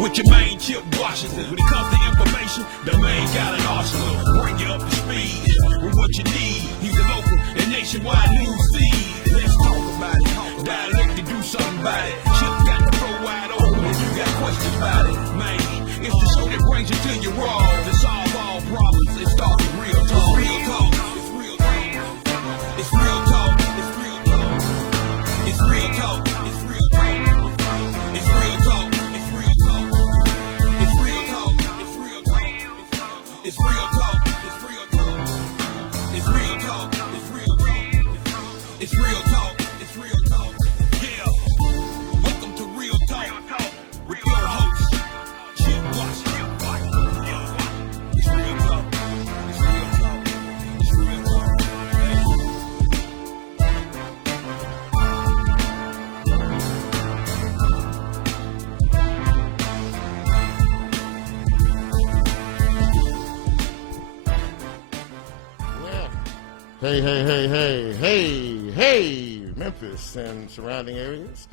with your main Chip Washington. When it comes to information, the man got an arsenal. Bring you up to speed with what you need. He's a local and nationwide news feed. Let's talk about it. Dialect to do something about it. Chip got the flow wide open if you got questions about it. Man, it's the show that brings you to your raw. To solve all problems, it starts with real talk. Real talk. It's real talk. It's real talk. It's real talk. It's real talk. It's real talk. It's real talk. It's real talk. It's real talk. It's real talk. It's real talk. It's real talk. It's real talk. It's real talk. It's real talk. It's real talk. Yeah. Welcome to Real Talk with your host, Chip Washington. It's real talk. It's real talk. It's real talk. Hey, Memphis and surrounding areas.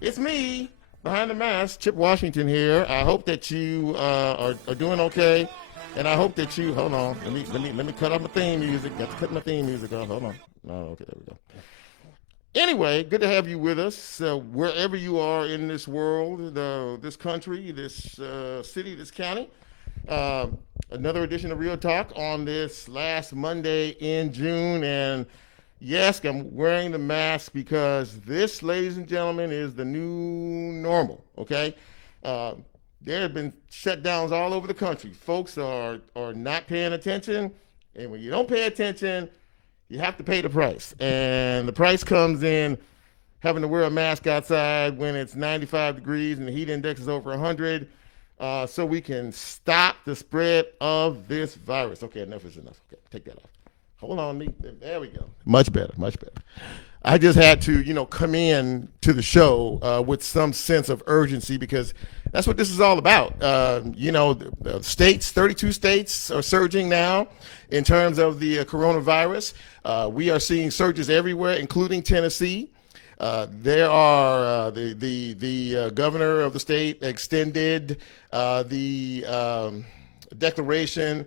It's me, behind the mask, Chip Washington here. I hope that you are doing okay, and I hope that you, hold on, let me cut off my theme music. Got to cut my theme music off. Hold on. No, okay, there we go. Anyway, good to have you with us, wherever you are in this world, this country, this city, this county. Another edition of Real Talk on this last Monday in June, and yes, I'm wearing the mask because this, ladies and gentlemen, is the new normal, okay? There have been shutdowns all over the country. Folks are not paying attention, and when you don't pay attention, you have to pay the price. And the price comes in having to wear a mask outside when it's 95 degrees and the heat index is over 100. So we can stop the spread of this virus. Okay, enough is enough. Okay, take that off. Hold on, there we go. Much better. I just had to, come in to the show with some sense of urgency because that's what this is all about. The states, 32 states are surging now in terms of the coronavirus. We are seeing surges everywhere, including Tennessee. There are the governor of the state extended the declaration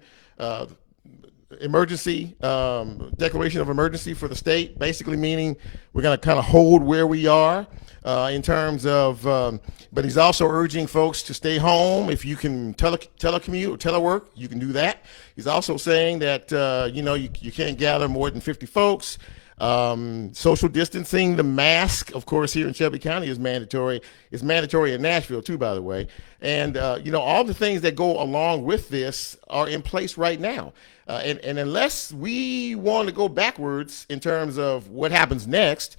declaration of emergency for the state, basically meaning we're going to kind of hold where we are in terms of, but he's also urging folks to stay home. If you can telecommute or telework, you can do that. He's also saying that, you can't gather more than 50 folks. Social distancing, the mask, of course, here in Shelby County is mandatory. It's mandatory in Nashville too, by the way. And, all the things that go along with this are in place right now. And unless we want to go backwards in terms of what happens next,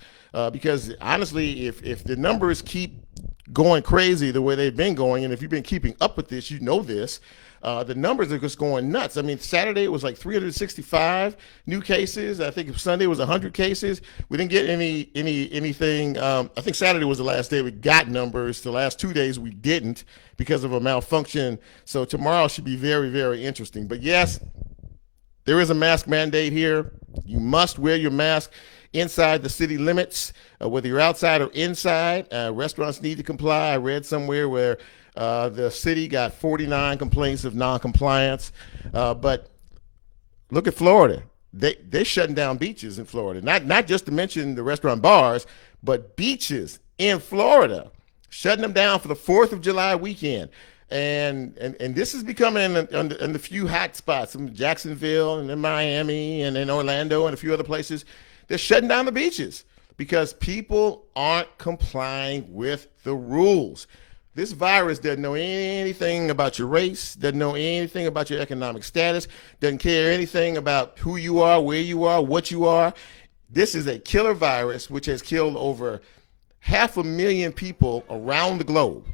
because honestly, if the numbers keep going crazy the way they've been going, and if you've been keeping up with this, you know this, the numbers are just going nuts. I mean, Saturday it was like 365 new cases. I think Sunday was 100 cases. We didn't get anything. I think Saturday was the last day we got numbers. The last 2 days we didn't because of a malfunction. So tomorrow should be very, very interesting. But yes, there is a mask mandate here. You must wear your mask inside the city limits, whether you're outside or inside. Restaurants need to comply. I read somewhere where the city got 49 complaints of non-compliance. But look at Florida. They're shutting down beaches in Florida. Not just to mention the restaurant bars, but beaches in Florida, shutting them down for the 4th of July weekend. And this is becoming in the few hot spots in Jacksonville and in Miami and in Orlando and a few other places. They're shutting down the beaches because people aren't complying with the rules. This virus doesn't know anything about your race, doesn't know anything about your economic status, doesn't care anything about who you are, where you are, what you are. This is a killer virus which has killed over 500,000 people around the globe.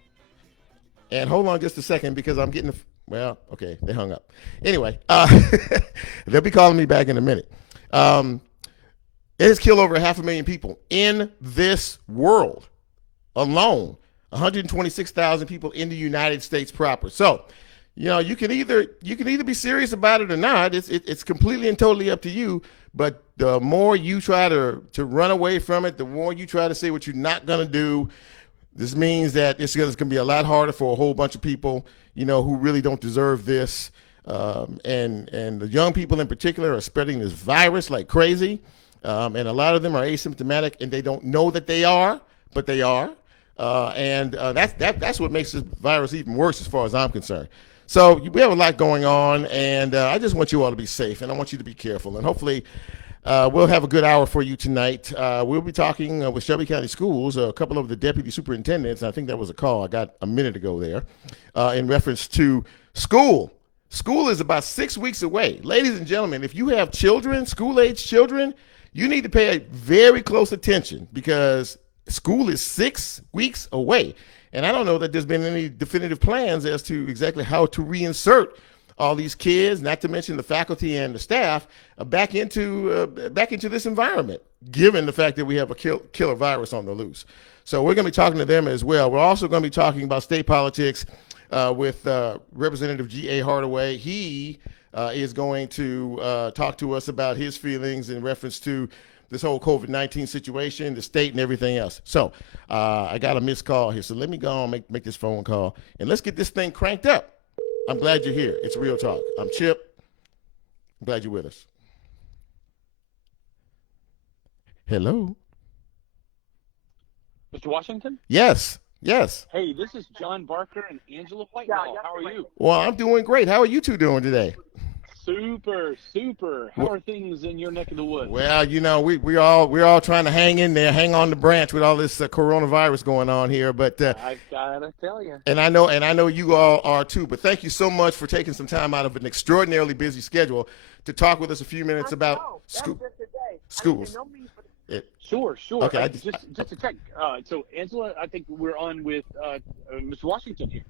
And hold on just a second because I'm getting, okay, they hung up. Anyway, they'll be calling me back in a minute. It has killed over 500,000 people in this world alone. 126,000 people in the United States proper. So, you can either be serious about it or not. It's completely and totally up to you. But the more you try to run away from it, the more you try to say what you're not going to do, This means that it's going to be a lot harder for a whole bunch of people, who really don't deserve this. And the young people in particular are spreading this virus like crazy. And a lot of them are asymptomatic and they don't know that they are, but they are. And that's what makes this virus even worse as far as I'm concerned. So we have a lot going on, and I just want you all to be safe, and I want you to be careful. And hopefully we'll have a good hour for you tonight. We'll be talking with Shelby County Schools, a couple of the deputy superintendents. I think that was a call I got a minute ago there in reference to school. School is about 6 weeks away. Ladies and gentlemen, if you have children, school-age children, you need to pay very close attention because school is 6 weeks away. And I don't know that there's been any definitive plans as to exactly how to reinsert all these kids, not to mention the faculty and the staff, back into this environment, given the fact that we have a killer virus on the loose. So we're going to be talking to them as well. We're also going to be talking about state politics with Representative G.A. Hawdaway. He is going to talk to us about his feelings in reference to this whole COVID-19 situation, the state and everything else. So I got a missed call here. So let me go on and make this phone call, and let's get this thing cranked up. I'm glad you're here. It's Real Talk. I'm Chip. I'm glad you're with us. Hello? Mr. Washington? Yes. Hey, this is John Barker and Angela Whitelaw. How are you? Well, I'm doing great. How are you two doing today? Super. How are things in your neck of the woods? Well, we're all trying to hang in there, hang on the branch with all this coronavirus going on here. But I've gotta tell you, and I know you all are too. But thank you so much for taking some time out of an extraordinarily busy schedule to talk with us a few minutes about schools. Sure. Okay, just to check. So Angela, I think we're on with Mr. Washington here.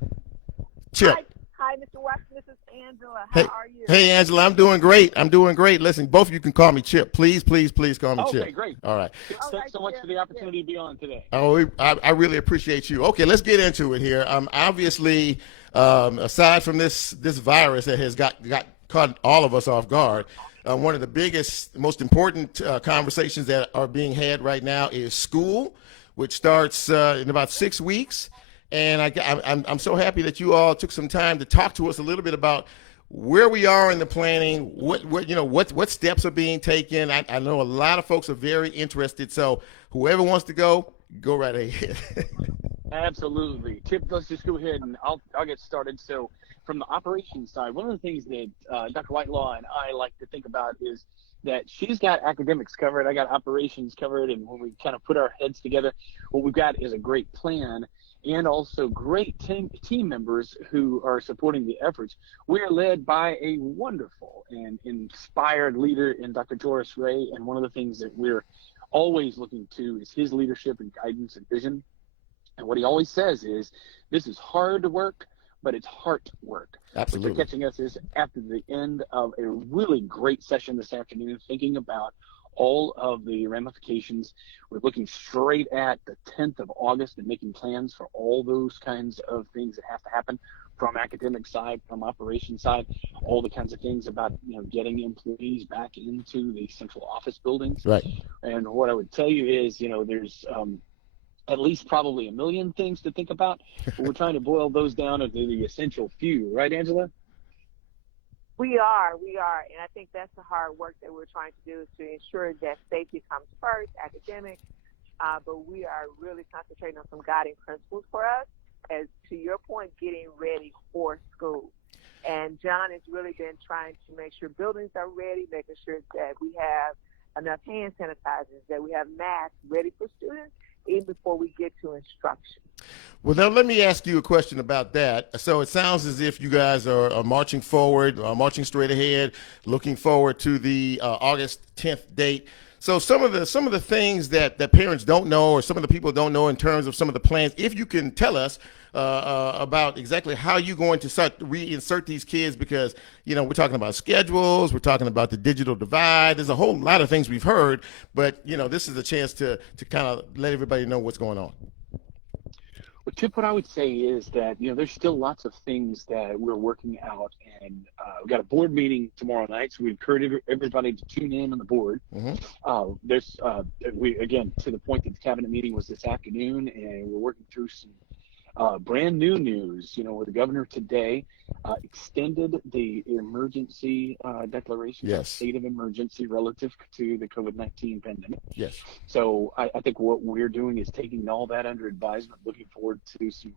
Chip. Hi, Mr. Washington. This is Angela. How are you? Hey, Angela. I'm doing great. Listen, both of you can call me Chip. Please call me Chip. Okay, great. All right. Thanks so much for the opportunity to be on today. Oh, I really appreciate you. Okay, let's get into it here. Obviously, aside from this virus that has caught all of us off guard, one of the biggest, most important conversations that are being had right now is school, which starts in about 6 weeks. And I'm so happy that you all took some time to talk to us a little bit about where we are in the planning, what steps are being taken. I know a lot of folks are very interested. So whoever wants to go right ahead. Absolutely. Chip, let's just go ahead and I'll get started. So from the operations side, one of the things that Dr. Whitelaw and I like to think about is that she's got academics covered, I got operations covered, and when we kind of put our heads together, what we've got is a great plan and also great team members who are supporting the efforts. We are led by a wonderful and inspired leader in Dr. Joris Ray, and one of the things that we're always looking to is his leadership and guidance and vision. And what he always says is, this is hard work, but it's heart work. Absolutely. What you're catching us is after the end of a really great session this afternoon, thinking about all of the ramifications. We're looking straight at the 10th of August and making plans for all those kinds of things that have to happen from academic side, from operations side, all the kinds of things about getting employees back into the central office buildings. Right. And what I would tell you is, there's at least probably a million things to think about, but we're trying to boil those down into the essential few. Right, Angela? We are, and I think that's the hard work that we're trying to do, is to ensure that safety comes first, academics, but we are really concentrating on some guiding principles for us, as to your point, getting ready for school. And John has really been trying to make sure buildings are ready, making sure that we have enough hand sanitizers, that we have masks ready for students, even before we get to instruction. Well, now let me ask you a question about that. So it sounds as if you guys are marching forward, marching straight ahead, looking forward to the August 10th date. So some of the things that parents don't know, or some of the people don't know in terms of some of the plans, if you can tell us about exactly how you're going to start to reinsert these kids, because we're talking about schedules, we're talking about the digital divide. There's a whole lot of things we've heard, but this is a chance to kind of let everybody know what's going on. But Chip, what I would say is that, there's still lots of things that we're working out, and we've got a board meeting tomorrow night, so we encourage everybody to tune in on the board. We again, to the point that the cabinet meeting was this afternoon, and we're working through some brand new news, where the governor today extended the emergency declaration, Yes. state of emergency relative to the COVID-19 pandemic. Yes. So I think what we're doing is taking all that under advisement, looking forward to some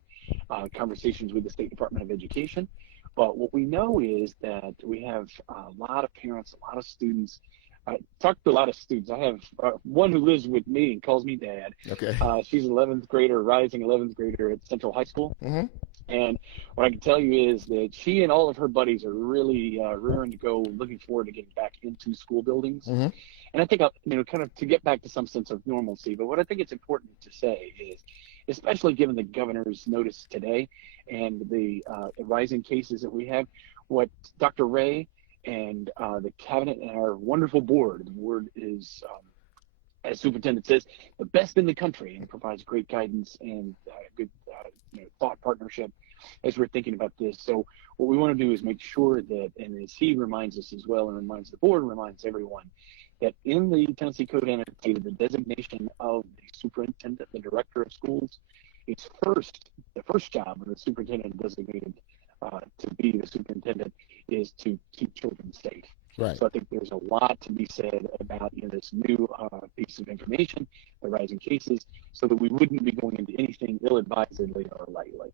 conversations with the State Department of Education. But what we know is that we have a lot of parents, a lot of students. I talked to a lot of students. I have one who lives with me and calls me dad. Okay. She's an 11th grader, rising 11th grader at Central High School. Mm-hmm. And what I can tell you is that she and all of her buddies are really rearing to go, looking forward to getting back into school buildings. Mm-hmm. And I think, kind of to get back to some sense of normalcy. But what I think it's important to say is, especially given the governor's notice today and the rising cases that we have, what Dr. Ray and the cabinet and our wonderful board, the board is, as superintendent says, the best in the country, and provides great guidance and good thought partnership as we're thinking about this. So what we want to do is make sure that, and as he reminds us as well, and reminds the board, reminds everyone, that in the Tennessee Code annotated, the designation of the superintendent, the director of schools, it's the first job of the superintendent designated to be the superintendent is to keep children safe. Right. So I think there's a lot to be said about this new piece of information, the rising cases, so that we wouldn't be going into anything ill-advisedly or lightly.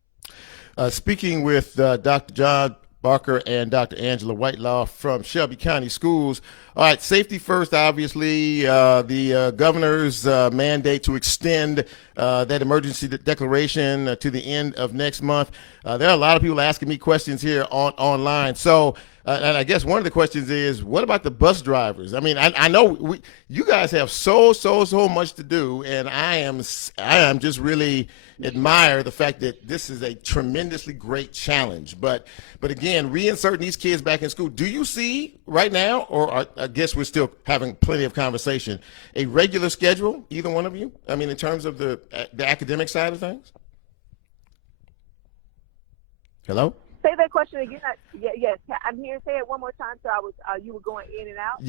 Speaking with Dr. John Barker and Dr. Angela Whitelaw from Shelby County Schools. All right, safety first, obviously. The governor's mandate to extend that emergency declaration to the end of next month. There are a lot of people asking me questions here online. So, and I guess one of the questions is, what about the bus drivers? I mean, I know you guys have so much to do, and I am just really admire the fact that this is a tremendously great challenge. But again, reinserting these kids back in school, do you see right now, or I guess we're still having plenty of conversation, a regular schedule, either one of you? I mean, in terms of the academic side of things? Hello? Say that question again. Yes, I'm here. Say it one more time. So you were going in and out.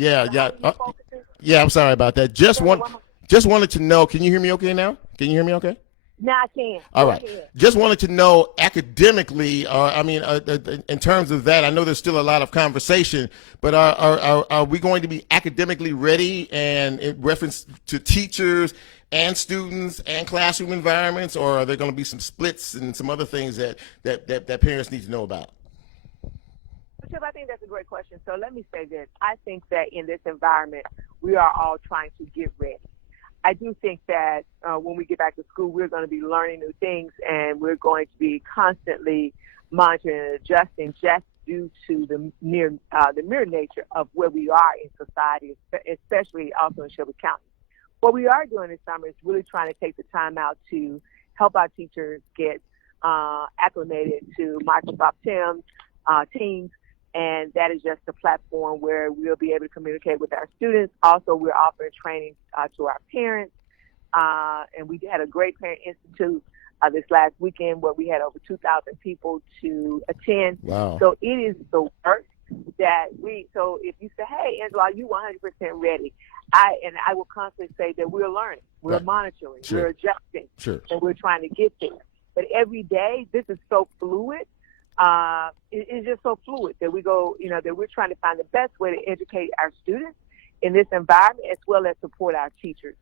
Yeah. I'm sorry about that. Just wanted to know. Can you hear me okay now? Can you hear me okay? Now I can. All right. Just wanted to know academically, in terms of that, I know there's still a lot of conversation, but are we going to be academically ready, and in reference to teachers and students and classroom environments, or are there going to be some splits and some other things that parents need to know about? Chip, I think that's a great question. So let me say this. I think that in this environment, we are all trying to get ready. I do think that when we get back to school, we're going to be learning new things, and we're going to be constantly monitoring and adjusting just due to the mere nature of where we are in society, especially also in Shelby County. What we are doing this summer is really trying to take the time out to help our teachers get acclimated to Microsoft Teams, and that is just a platform where we'll be able to communicate with our students. Also, we're offering training to our parents, and we had a great parent institute this last weekend where we had over 2,000 people to attend. Wow. So it is the work that so if you say, hey, Angela, are you 100% ready? I will constantly say that we're learning, we're right. monitoring, Sure. we're adjusting, Sure. and we're trying to get there. But every day, this is so fluid. It's just so fluid that we go, that we're trying to find the best way to educate our students in this environment, as well as support our teachers.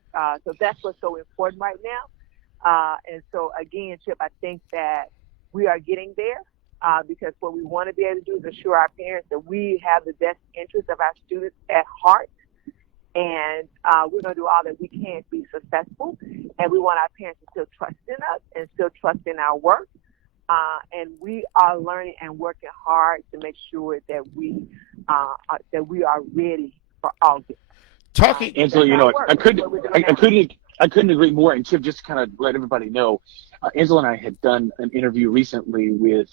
So that's what's so important right now. And so again, Chip, I think that we are getting there because what we want to be able to do is assure our parents that we have the best interests of our students at heart. And we're going to do all that we can to be successful. And we want our parents to still trust in us and still trust in our work. And we are learning and working hard to make sure that we are ready for August. Talking, Angela, I couldn't I couldn't agree more. And Chip, just to kind of let everybody know, Angela and I had done an interview recently with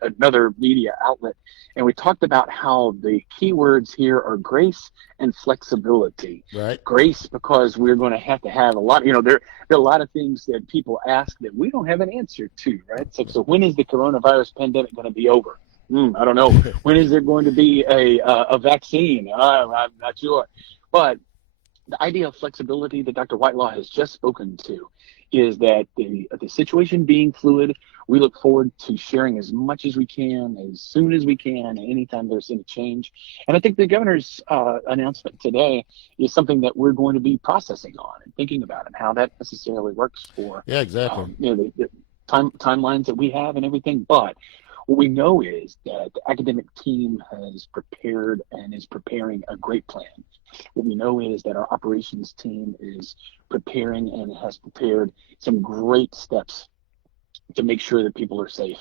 another media outlet, and we talked about how the key words here are grace and flexibility. Right. Grace, because we're going to have a lot, there are a lot of things that people ask that we don't have an answer to, right? So when is the coronavirus pandemic going to be over? I don't know. When is there going to be a vaccine? I'm not sure. But the idea of flexibility that Dr. Whitelaw has just spoken to is that the situation being fluid, we look forward to sharing as much as we can, as soon as we can, anytime there's any change. And I think the governor's announcement today is something that we're going to be processing on and thinking about, and how that necessarily works for Exactly. the timelines that we have and everything. But what we know is that the academic team has prepared and is preparing a great plan. What we know is that our operations team is preparing and has prepared some great steps to make sure that people are safe,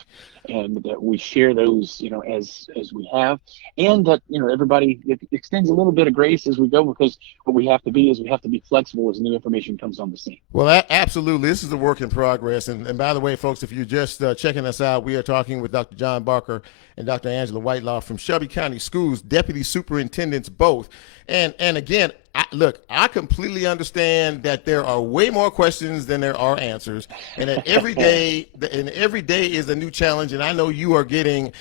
and that we share those, as we have, and that, everybody extends a little bit of grace as we go, because what we have to be is we have to be flexible as new information comes on the scene. Well, absolutely. This is a work in progress. And by the way, folks, if you're just checking us out, we are talking with Dr. John Barker and Dr. Angela Whitelaw from Shelby County Schools, deputy superintendents both. And again, I completely understand that there are way more questions than there are answers, and that every day is a new challenge. And I know you are getting,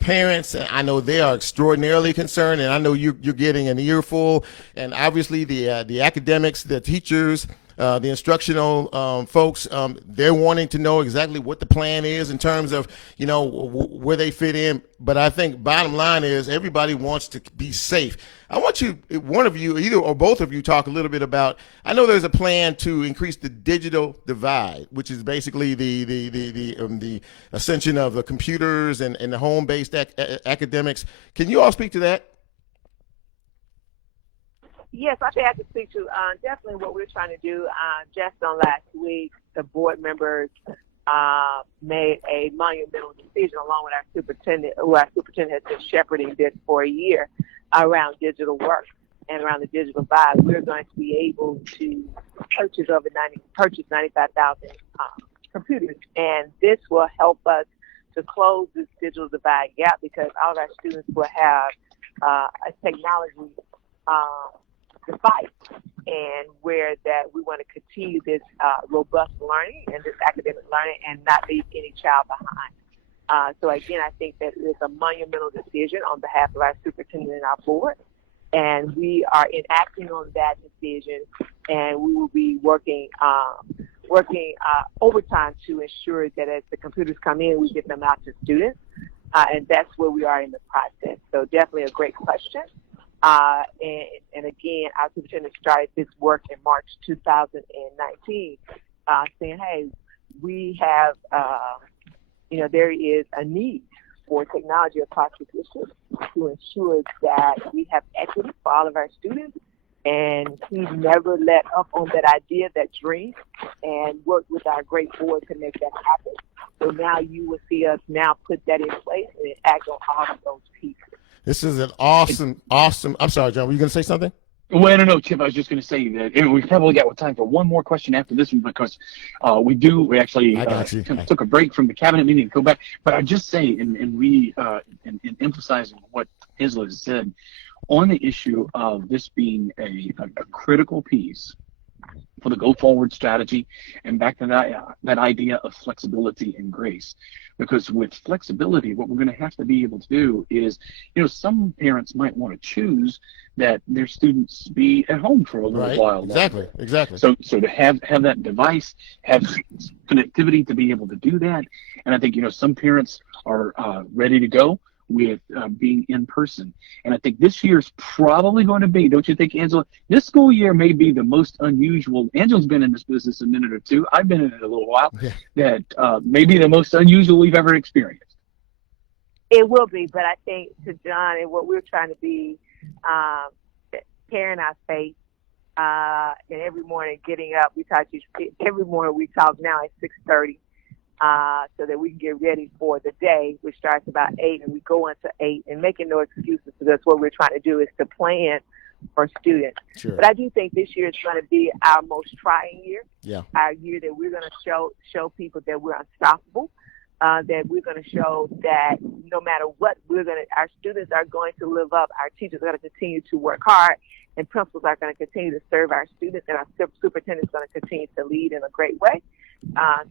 parents, I know they are extraordinarily concerned, and I know you're getting an earful. And obviously the academics, the teachers, the instructional folks, they're wanting to know exactly what the plan is in terms of, where they fit in. But I think bottom line is everybody wants to be safe. I want you, one of you, either or both of you, talk a little bit about, I know there's a plan to increase the digital divide, which is basically the ascension of the computers and the home-based academics. Can you all speak to that? Yes, I think I can speak to definitely what we're trying to do. Just on last week, the board members made a monumental decision along with our superintendent, who our superintendent has been shepherding this for a year, around digital work and around the digital vibe. We're going to be able to purchase 95,000 computers, and this will help us to close this digital divide gap, because all of our students will have a technology device, and where that we want to continue this robust learning and this academic learning and not leave any child behind. So again, I think that it's a monumental decision on behalf of our superintendent and our board, and we are enacting on that decision, and we will be working overtime to ensure that as the computers come in, we get them out to students, and that's where we are in the process. So definitely a great question. And again, our superintendent started this work in March 2019, saying, hey, we have, there is a need for technology across the district to ensure that we have equity for all of our students. And he never let up on that idea, that dream, and worked with our great board to make that happen. So now you will see us now put that in place and act on all of those pieces. This is an awesome. I'm sorry, John, were you going to say something? Well, no, Chip, I was just going to say that we probably got time for one more question after this one, because we actually took a break from the cabinet meeting to go back. But I just say, and emphasizing what Angela said, on the issue of this being a critical piece for the go-forward strategy, and back to that idea of flexibility and grace. Because with flexibility, what we're going to have to be able to do is, some parents might want to choose that their students be at home for a little while. Exactly. So to have that device, have connectivity to be able to do that. And I think, some parents are ready to go with being in person. And I think this year is probably going to be, don't you think, Angela? This school year may be the most unusual. Angela's been in this business a minute or two. I've been in it a little while. Yeah. That may be the most unusual we've ever experienced. It will be, but I think, to John, and what we're trying to be, carrying our faith, and every morning getting up, every morning we talk now at 6:30. So that we can get ready for the day, which starts about 8, and we go into 8, and making no excuses, because what we're trying to do is to plan for students. Sure. But I do think this year is going to be our most trying year. Yeah. Our year that we're going to show people that we're unstoppable. That we're going to show that no matter what, our students are going to live up. Our teachers are going to continue to work hard, and principals are going to continue to serve our students, and our superintendent is going to continue to lead in a great way.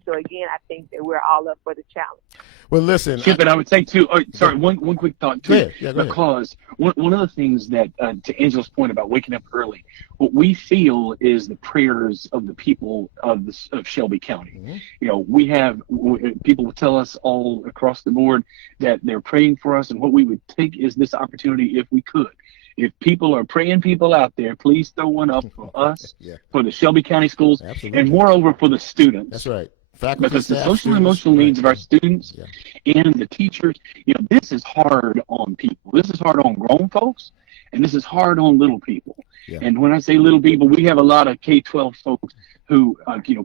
So again, I think that we're all up for the challenge. Well, listen, Chip, and I would say too. Sorry, one quick thought too. Go ahead. Yeah, go ahead. Because one of the things that, to Angela's point about waking up early, what we feel is the prayers of the people of Shelby County. Mm-hmm. You know, we have people will tell us all across the board that they're praying for us, and what we would take is this opportunity, if we could. If people are praying people out there, please throw one up for us, Yeah. for the Shelby County schools, Absolutely. and moreover for the students. That's right. Faculty, Because the staff, social and students, emotional right. needs of our students Yeah. and the teachers, this is hard on people. This is hard on grown folks, and this is hard on little people. Yeah. And when I say little people, we have a lot of K-12 folks who,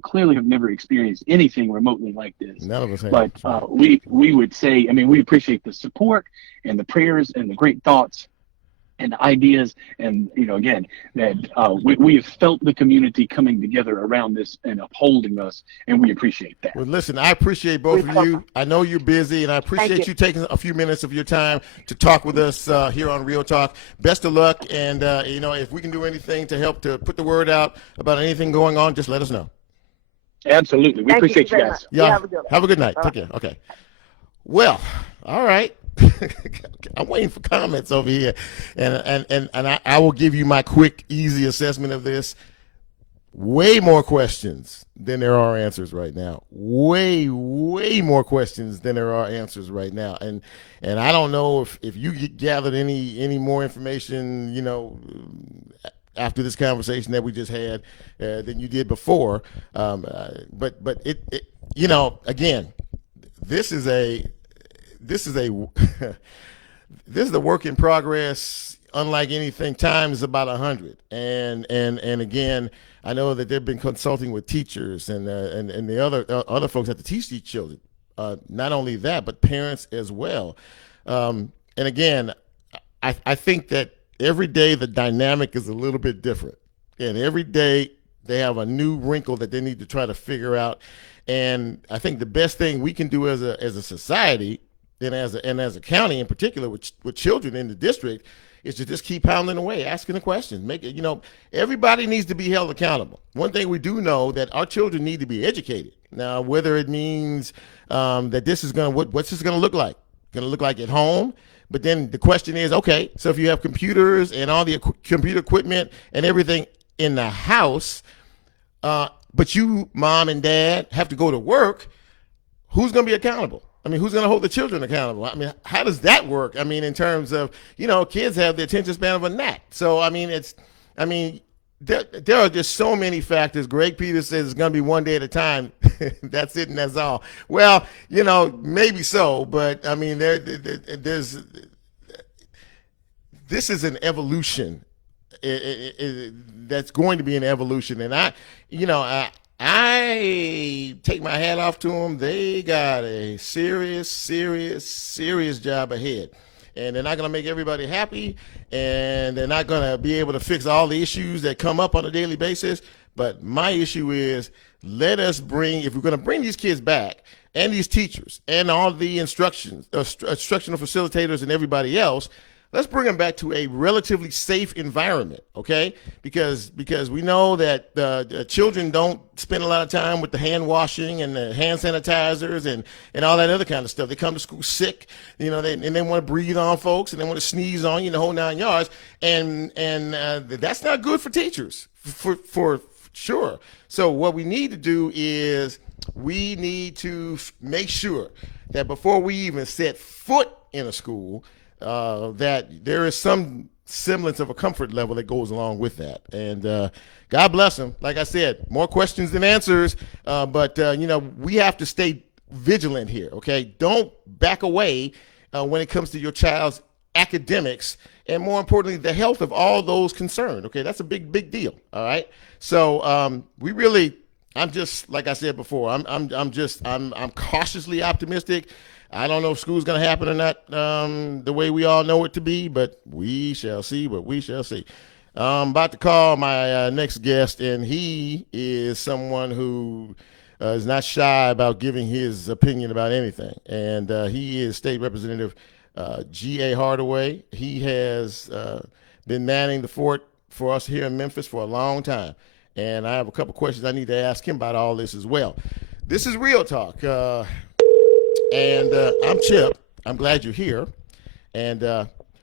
clearly have never experienced anything remotely like this. None of us have. But we would say, we appreciate the support and the prayers and the great thoughts and ideas, and again, that we have felt the community coming together around this and upholding us, and we appreciate that. Well, listen, I appreciate both of you. I know you're busy, and I appreciate you taking a few minutes of your time to talk with us here on Real Talk. Best of luck, and if we can do anything to help to put the word out about anything going on, just let us know. Absolutely, we appreciate you guys. Yeah, have a good night. Take care. Okay. Well, all right. I'm waiting for comments over here, and I will give you my quick, easy assessment of this. Way more questions than there are answers right now. Way more questions than there are answers right now. And I don't know if you gathered any more information, after this conversation that we just had than you did before. But it again, this is a this is a work in progress, unlike anything. Time is about 100, and again, I know that they've been consulting with teachers and the other folks that teach these children. Not only that, but parents as well. And again, I think that every day the dynamic is a little bit different, and every day they have a new wrinkle that they need to try to figure out. And I think the best thing we can do as a society, and as a county in particular, with children in the district, is to just keep pounding away, asking the questions. Make it, everybody needs to be held accountable. One thing we do know, that our children need to be educated. Now, whether it means that this is what's this going to look like? Going to look like at home? But then the question is, okay, so if you have computers and all the computer equipment and everything in the house, but you, mom and dad, have to go to work, who's going to be accountable? Who's going to hold the children accountable? How does that work? In terms of, kids have the attention span of a gnat. So, there are just so many factors. Greg Peters says it's going to be one day at a time. That's it and that's all. Well, maybe so, but this is an evolution. That's going to be an evolution. And I take my hat off to them. They got a serious job ahead. And they're not going to make everybody happy, and they're not going to be able to fix all the issues that come up on a daily basis. But my issue is, let us if we're going to bring these kids back, and these teachers, and all the instructional facilitators and everybody else, let's bring them back to a relatively safe environment, okay? Because we know that the children don't spend a lot of time with the hand washing and the hand sanitizers and all that other kind of stuff. They come to school sick, and they want to breathe on folks, and they want to sneeze on you, the whole 9 yards, and that's not good for teachers, for sure. So what we need to do is we need to make sure that before we even set foot in a school, that there is some semblance of a comfort level that goes along with that. And God bless them. Like I said, more questions than answers, but we have to stay vigilant here, okay? Don't back away when it comes to your child's academics, and more importantly, the health of all those concerned, okay? That's a big deal, all right? So I'm just, like I said before, I'm cautiously optimistic. I don't know if school's going to happen or not the way we all know it to be, but we shall see what we shall see. I'm about to call my next guest, and he is someone who is not shy about giving his opinion about anything. And he is State Representative G.A. Hawdaway. He has been manning the fort for us here in Memphis for a long time. And I have a couple questions I need to ask him about all this as well. This is Real Talk. And I'm Chip. I'm glad you're here. And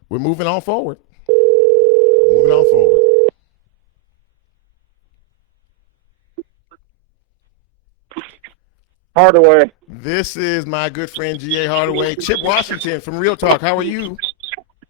we're moving on forward. Moving on forward. Hawdaway. This is my good friend G.A. Hawdaway. Chip Washington from Real Talk. How are you?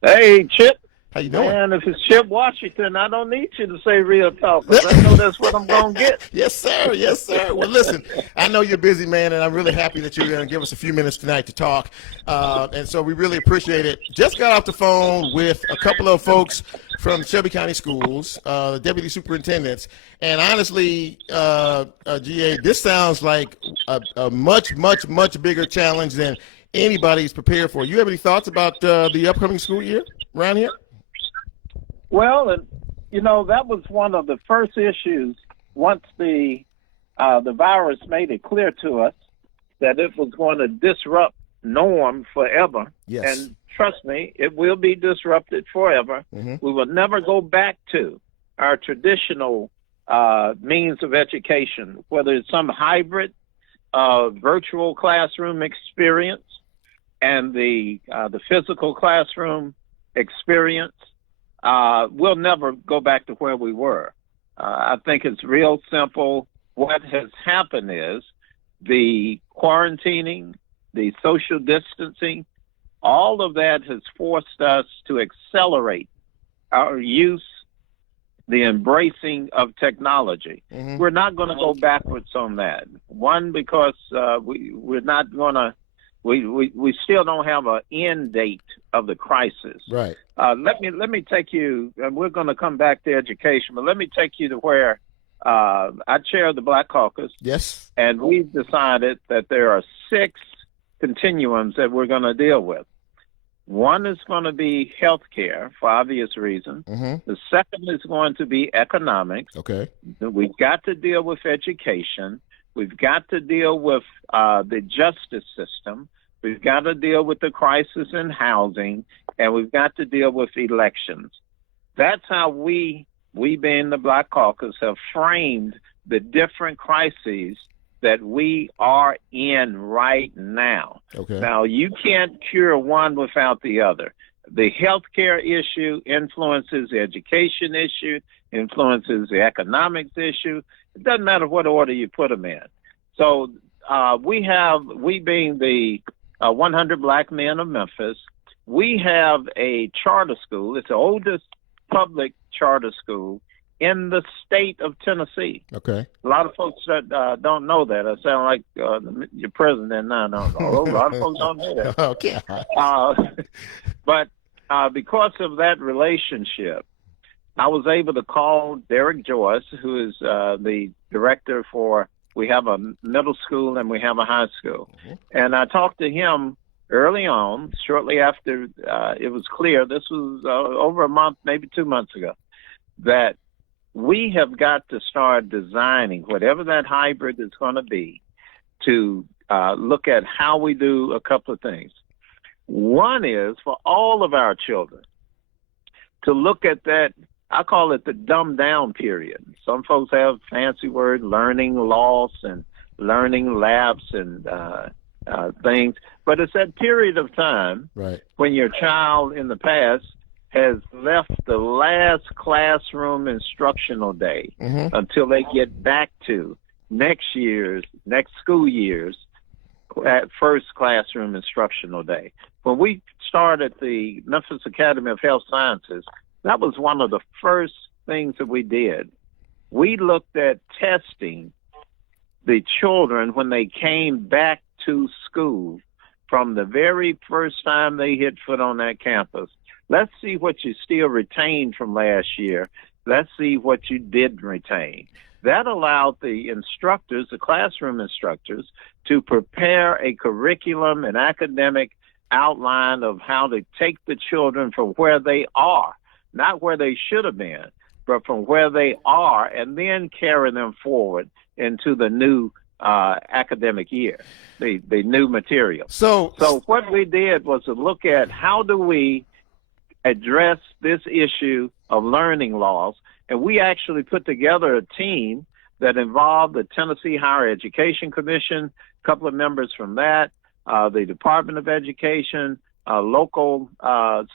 Hey, Chip. How you doing? Man, if it's Chip Washington, I don't need you to say Real Talk, 'cause I know that's what I'm going to get. Yes, sir. Yes, sir. Well, listen, I know you're a busy, man, and I'm really happy that you're going to give us a few minutes tonight to talk. And so we really appreciate it. Just got off the phone with a couple of folks from Shelby County Schools, the deputy superintendents. And honestly, GA, this sounds like a much, much, much bigger challenge than anybody's prepared for. You have any thoughts about the upcoming school year around here? Well, and that was one of the first issues once the virus made it clear to us that it was going to disrupt norm forever. Yes. And trust me, it will be disrupted forever. Mm-hmm. We will never go back to our traditional means of education, whether it's some hybrid virtual classroom experience and the physical classroom experience. We'll never go back to where we were. I think it's real simple. What has happened is the quarantining, the social distancing, all of that has forced us to accelerate our use, the embracing of technology. Mm-hmm. We're not going to go backwards on that. One, because we're not going to, we still don't have an end date of the crisis. Right. Let me take you, and we're going to come back to education, but let me take you to where I chair the Black Caucus. Yes. And we've decided that there are 6 continuums that we're going to deal with. One is going to be healthcare for obvious reasons. Mm-hmm. The second is going to be economics. Okay. We've got to deal with education. We've got to deal with the justice system. We've got to deal with the crisis in housing, and we've got to deal with elections. That's how we being the Black Caucus, have framed the different crises that we are in right now. Okay. Now, you can't cure one without the other. The healthcare issue influences the education issue, influences the economics issue. It doesn't matter what order you put them in. So we being the 100 Black Men of Memphis, we have a charter school. It's the oldest public charter school in the state of Tennessee. Okay. A lot of folks that don't know that. I sound like your president now. No, a lot of folks don't know that. Okay. But because of that relationship, I was able to call Derek Joyce, who is the director for, we have a middle school and we have a high school. Mm-hmm. And I talked to him early on, shortly after it was clear, this was over a month, maybe 2 months ago, that we have got to start designing whatever that hybrid is going to be to look at how we do a couple of things. One is for all of our children to look at that, I call it the dumbed down period. Some folks have fancy word, learning loss and learning lapse and things, but it's that period of time right. when your child in the past has left the last classroom instructional day mm-hmm. until they get back to next school year's first classroom instructional day. When we started the Memphis Academy of Health Sciences, that was one of the first things that we did. We looked at testing the children when they came back to school from the very first time they hit foot on that campus. Let's see what you still retained from last year. Let's see what you didn't retain. That allowed the instructors, the classroom instructors, to prepare a curriculum and academic outline of how to take the children from where they are, not where they should have been, but from where they are, and then carry them forward into the new academic year, the new material. So what we did was to look at how do we address this issue of learning loss, and we actually put together a team that involved the Tennessee Higher Education Commission, a couple of members from that, the Department of Education, local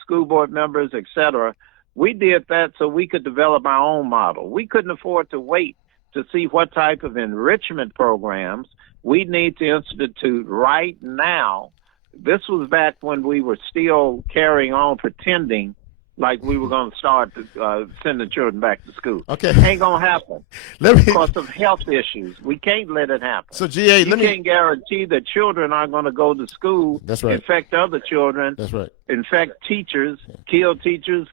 school board members, etc. We did that so we could develop our own model. We couldn't afford to wait to see what type of enrichment programs we need to institute right now. This was back when we were still carrying on pretending like we were going to start to send the children back to school. Okay. Ain't going to happen because of health issues. We can't let it happen. So, GA, you can't guarantee that children are going to go to school, That's right. infect other children, That's right. infect teachers, kill teachers,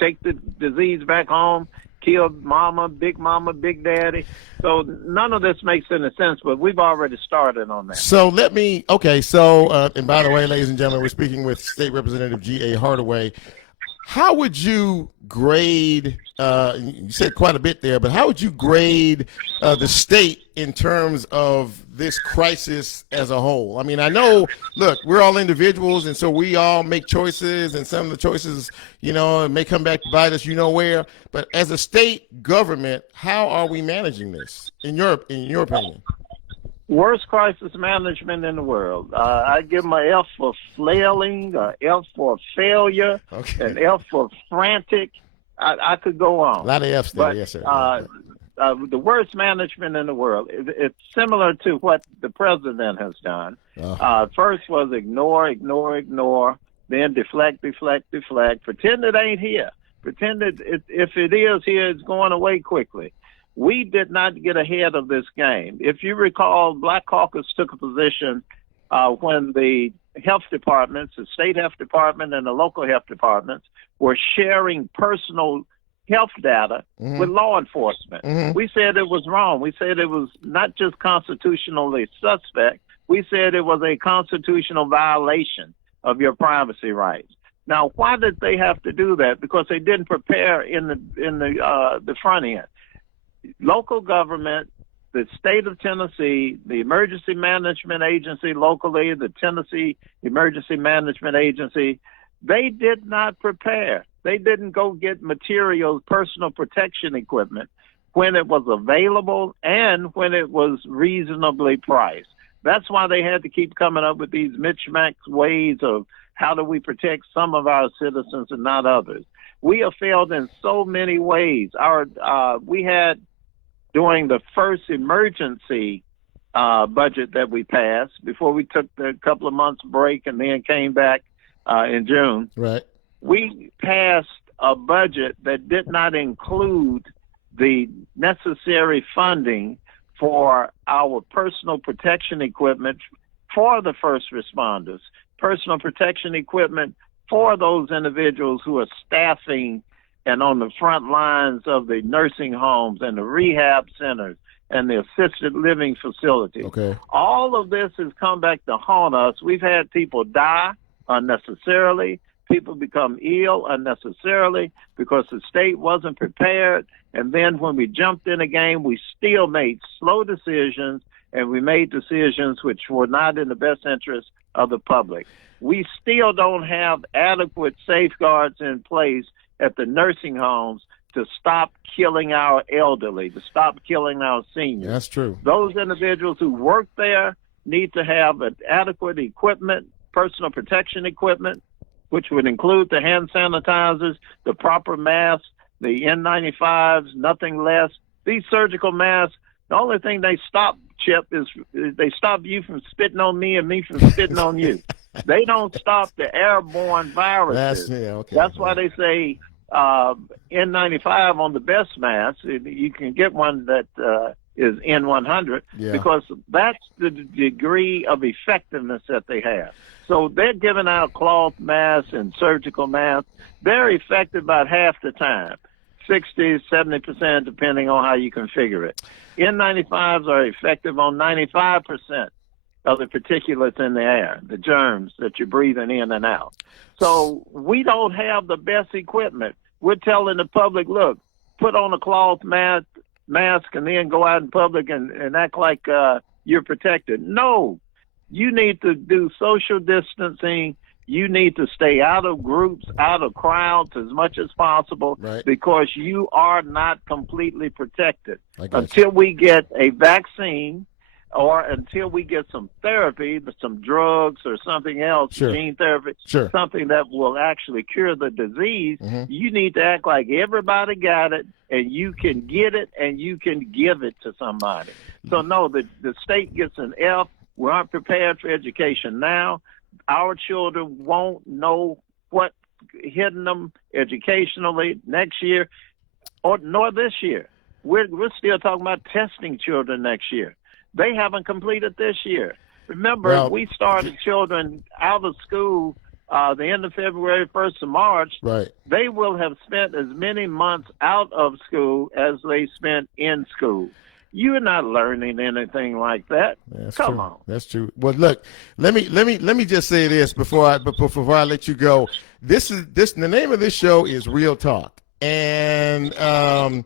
take the disease back home, kill mama, big daddy. So none of this makes any sense, but we've already started on that. So and by the way, ladies and gentlemen, we're speaking with State Representative G.A. Hawdaway. How would you grade, you said quite a bit there, but how would you grade the state in terms of this crisis as a whole? I mean, I know, look, we're all individuals, and so we all make choices, and some of the choices, may come back to bite us, where. But as a state government, how are we managing this, in your opinion? Worst crisis management in the world. I give them an F for flailing, an F for failure, an F for frantic. I could go on. A lot of F's there, yes, sir. The worst management in the world. It's similar to what the president has done. First was ignore, then deflect, pretend it ain't here. Pretend if it is here, it's going away quickly. We did not get ahead of this game. If you recall, Black Caucus took a position when the health departments, the state health department and the local health departments, were sharing personal health data with law enforcement. We said it was wrong. We said it was not just constitutionally suspect. We said it was a constitutional violation of your privacy rights. Now, why did they have to do that? Because they didn't prepare in the front end. Local government, the state of Tennessee, the Emergency Management Agency locally, the Tennessee Emergency Management Agency, they did not prepare. They didn't go get materials, personal protection equipment, when it was available and when it was reasonably priced. That's why they had to keep coming up with these mismatch ways of how do we protect some of our citizens and not others. We have failed in so many ways. We had, during the first emergency budget that we passed, before we took the couple of months break and then came back in June, right? We passed a budget that did not include the necessary funding for our personal protection equipment for the first responders, personal protection equipment for those individuals who are staffing and on the front lines of the nursing homes and the rehab centers and the assisted living facilities. Okay. All of this has come back to haunt us. We've had people die unnecessarily. People become ill unnecessarily because the state wasn't prepared. And then when we jumped in a game, we still made slow decisions, and we made decisions which were not in the best interest of the public. We still don't have adequate safeguards in place at the nursing homes to stop killing our elderly, to stop killing our seniors. That's true. Those individuals who work there need to have adequate equipment, personal protection equipment, which would include the hand sanitizers, the proper masks, the N95s, nothing less. These surgical masks, the only thing they stop, Chip, is they stop you from spitting on me and me from spitting on you. They don't stop the airborne viruses. That's why they say N95 on the best mask. You can get one that is N100 because that's the degree of effectiveness that they have. So they're giving out cloth masks and surgical masks. They're effective about half the time, 60, 70%, depending on how you configure it. N95s are effective on 95% of the particulates in the air, the germs that you're breathing in and out. So we don't have the best equipment. We're telling the public, look, put on a cloth mask and then go out in public and act like you're protected. No, you need to do social distancing. You need to stay out of groups, out of crowds as much as possible, right, because you are not completely protected until we get a vaccine or until we get some therapy, some drugs or something else, sure, gene therapy, sure, something that will actually cure the disease. Mm-hmm. You need to act like everybody got it, and you can get it, and you can give it to somebody. So, no, the state gets an F. We aren't prepared for education now. Our children won't know what hitting them educationally next year, nor this year. We're still talking about testing children next year. They haven't completed this year. Remember, we started children out of school the end of February, 1st of March. Right. They will have spent as many months out of school as they spent in school. You're not learning anything like that. Come on. That's true. Well, look, let me just say this before I let you go. The name of this show is Real Talk, and I'm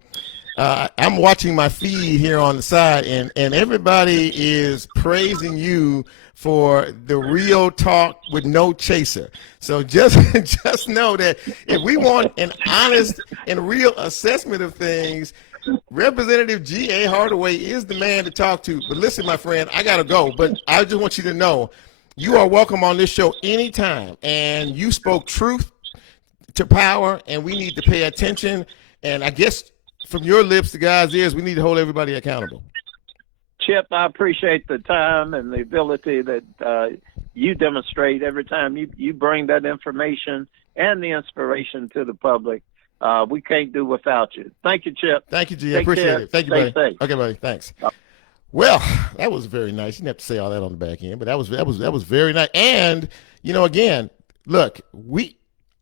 watching my feed here on the side, and everybody is praising you for the real talk with no chaser. So just know that if we want an honest and real assessment of things, Representative G.A. Hawdaway is the man to talk to. But listen, my friend, I got to go. But I just want you to know you are welcome on this show anytime. And you spoke truth to power, and we need to pay attention. And I guess from your lips to God's ears, we need to hold everybody accountable. Chip, I appreciate the time and the ability that you demonstrate every time you bring that information and the inspiration to the public. We can't do without you. Thank you, Chip. Thank you, G. I appreciate it. Thank you, buddy. Safe. Okay, buddy. Thanks. Well, that was very nice. You didn't have to say all that on the back end, but that was very nice. And again, look,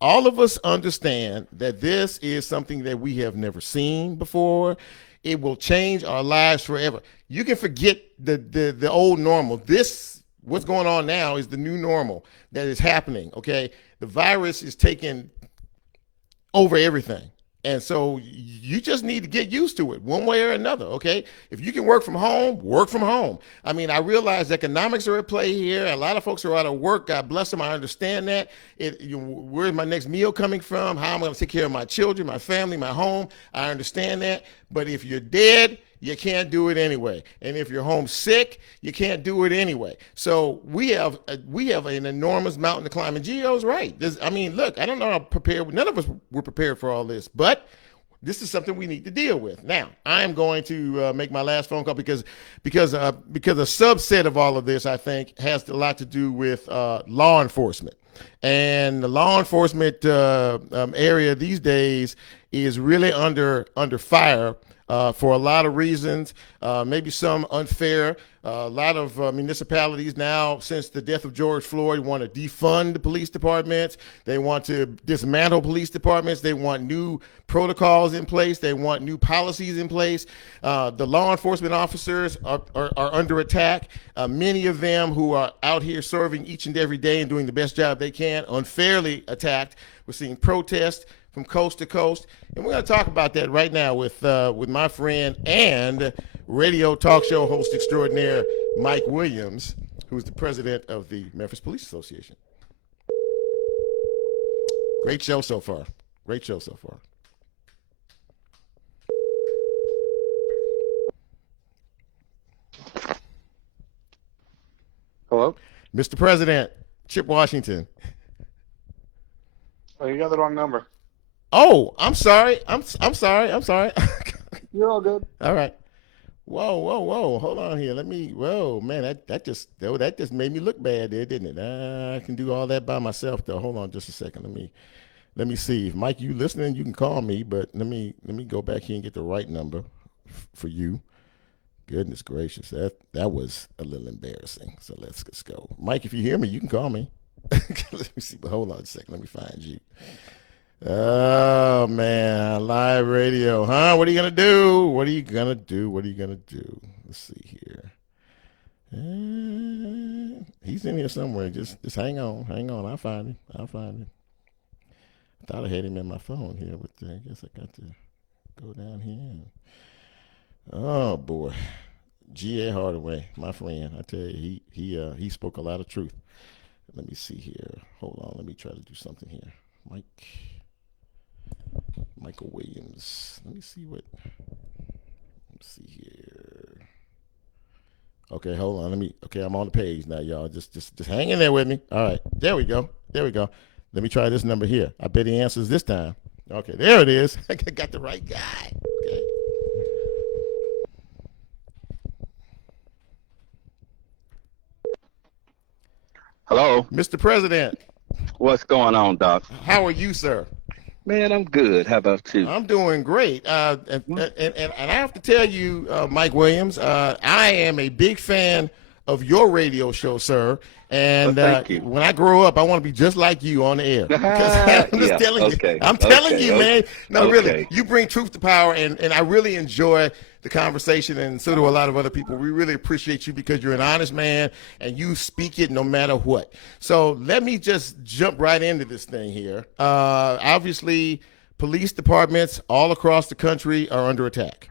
all of us understand that this is something that we have never seen before. It will change our lives forever. You can forget the old normal. What's going on now is the new normal that is happening. Okay, the virus is taking over everything. And so you just need to get used to it one way or another, okay? If you can work from home, work from home. I mean, I realize economics are at play here. A lot of folks are out of work. God bless them. I understand that. Where's my next meal coming from? How am I going to take care of my children, my family, my home? I understand that. But if you're dead, you can't do it anyway. And if you're homesick, you can't do it anyway. So we have an enormous mountain to climb. And Gio's right. Look, I don't know how prepared. None of us were prepared for all this, but this is something we need to deal with. Now, I am going to make my last phone call because a subset of all of this, I think, has a lot to do with law enforcement. And the law enforcement area these days is really under fire. For a lot of reasons, maybe some unfair. A lot of municipalities now, since the death of George Floyd, want to defund the police departments. They want to dismantle police departments. They want new protocols in place. They want new policies in place. The law enforcement officers are under attack. Many of them who are out here serving each and every day and doing the best job they can, unfairly attacked. We're seeing protests from coast to coast, and we're going to talk about that right now with my friend and radio talk show host extraordinaire Mike Williams, who's the president of the Memphis Police Association. Great show so far. Hello? Mr. President, Chip Washington. Oh, you got the wrong number. Oh, I'm sorry. I'm sorry. You're all good. All right. Whoa. Hold on here. Whoa, man, that just made me look bad there, didn't it? I can do all that by myself, though. Hold on just a second. Let me see. If Mike, you listening, you can call me, but let me go back here and get the right number for you. Goodness gracious. That was a little embarrassing. So let's go. Mike, if you hear me, you can call me. Let me see. But hold on a second. Let me find you. Oh, man, live radio, huh? What are you going to do? Let's see here. He's in here somewhere. Just hang on. I'll find him. I thought I had him in my phone here, but I guess I got to go down here. Oh boy, G.A. Hawdaway, my friend. I tell you, he spoke a lot of truth. Let me see here. Hold on, let me try to do something here. Michael Williams. Let me see what. Let's see here. Okay, hold on. Okay, I'm on the page now, y'all. Just hang in there with me. All right, there we go. Let me try this number here. I bet he answers this time. Okay, there it is. I got the right guy. Okay. Hello. Mr. President. What's going on, Doc? How are you, sir? Man, I'm good. How about you? I'm doing great. And I have to tell you, Mike Williams, I am a big fan of your radio show, sir. And thank you. When I grow up, I want to be just like you on the air. I'm just telling you. I'm telling you, man. No, really, you bring truth to power, and I really enjoy the conversation, and so do a lot of other people. We really appreciate you because you're an honest man, and you speak it no matter what. So let me just jump right into this thing here. Obviously, police departments all across the country are under attack.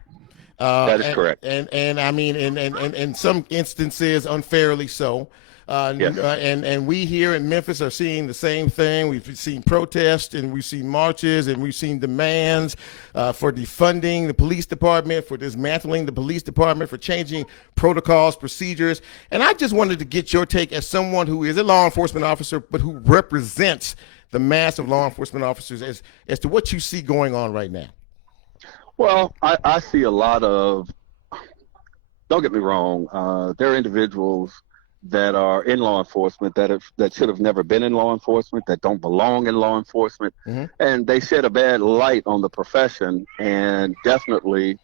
That is correct. And I mean, in some instances, unfairly so. Yes. And we here in Memphis are seeing the same thing. We've seen protests, and we've seen marches, and we've seen demands for defunding the police department, for dismantling the police department, for changing protocols, procedures. And I just wanted to get your take as someone who is a law enforcement officer, but who represents the mass of law enforcement officers as to what you see going on right now. Well, I see a lot of, don't get me wrong, there are individuals that are in law enforcement that should have never been in law enforcement, that don't belong in law enforcement, and they shed a bad light on the profession. And definitely,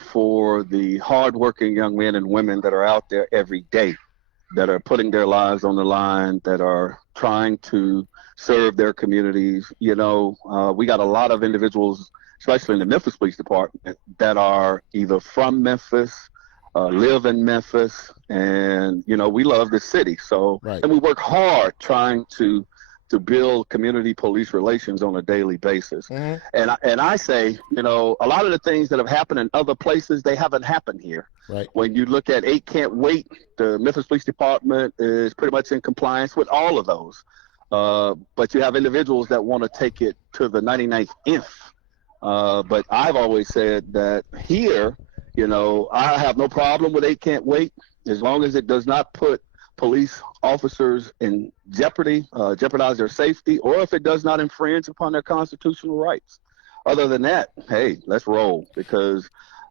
for the hardworking young men and women that are out there every day, that are putting their lives on the line, that are trying to serve their communities. We got a lot of individuals, especially in the Memphis Police Department, that are either from Memphis, live in Memphis, and we love the city. So, right. And we work hard trying to build community police relations on a daily basis. And I say, a lot of the things that have happened in other places, they haven't happened here. Right. When you look at 8 Can't Wait, the Memphis Police Department is pretty much in compliance with all of those. But you have individuals that want to take it to the 99th nth. But I've always said that here, I have no problem with 8 Can't Wait as long as it does not put police officers in jeopardy, jeopardize their safety, or if it does not infringe upon their constitutional rights. Other than that, hey, let's roll, because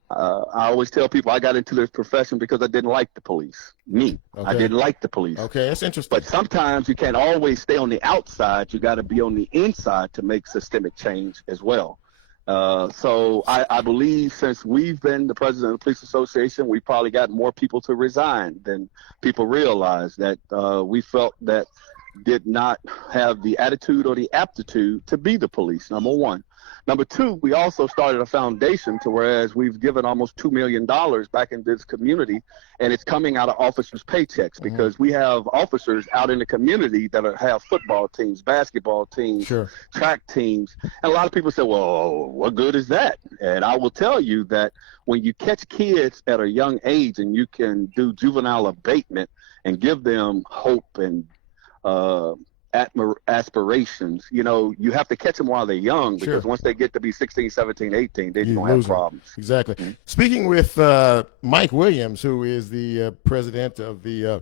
I always tell people I got into this profession because I didn't like the police. I didn't like the police. Okay, that's interesting. But sometimes you can't always stay on the outside. You got to be on the inside to make systemic change as well. So I believe since we've been the president of the Police Association, we probably got more people to resign than people realize, that we felt that did not have the attitude or the aptitude to be the police, number one. Number two, we also started a foundation to whereas we've given almost $2 million back into this community, and it's coming out of officers' paychecks because we have officers out in the community that have football teams, basketball teams, track teams. And a lot of people say, well, what good is that? And I will tell you that when you catch kids at a young age and you can do juvenile abatement and give them hope and aspirations, you have to catch them while they're young, because once they get to be 16, 17, 18, they're going to have problems. Exactly. Speaking with Mike Williams, who is the president of the